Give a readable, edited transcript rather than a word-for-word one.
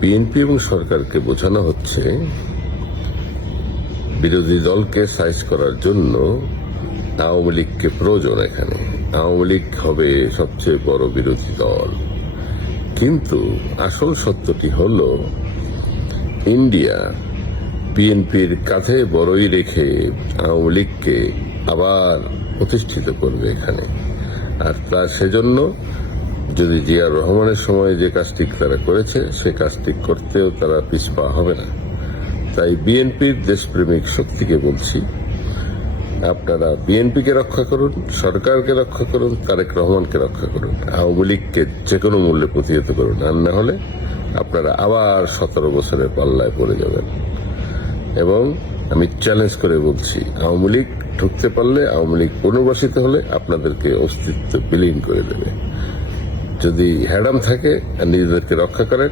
BNP এবং সরকারকে বোঝানো হচ্ছে বিরোধী দলকে সাইজ করার জন্য আওয়ামী লীগকে প্রয়োজন। এখানে আওয়ামী লীগ হবে সবচেয়ে বড় বিরোধী দল, কিন্তু আসল সত্যটি হল ইন্ডিয়া বিএনপির কাঁধে বড়ই রেখে আওয়ামী লীগকে আবার প্রতিষ্ঠিত করবে এখানে। আর তা সেজন্য যদি জিয়াউর রহমানের সময় যে কাজটি তারা করেছে সে কাজটি করতেও তারা পিছপা হবে না। তাই বিএনপির দেশপ্রেমিক শক্তিকে বলছি, আপনারা বিএনপিকে রক্ষা করুন, সরকারকে রক্ষা করুন, তারেক রহমানকে রক্ষা করুন, আওয়ামী লীগকে যে কোনো মূল্যে প্রতিহত করুন। আর না হলে আপনারা আবার 17 বছরের পাল্লায় পড়ে যাবেন। এবং আমি চ্যালেঞ্জ করে বলছি, আওয়ামী লীগ ঢুকতে পারলে, আওয়ামী লীগ পুনর্বাসিত হলে আপনাদেরকে অস্তিত্ব বিলীন করে দেবে। যদি হ্যাডাম থাকে আর নিজেদেরকে রক্ষা করেন,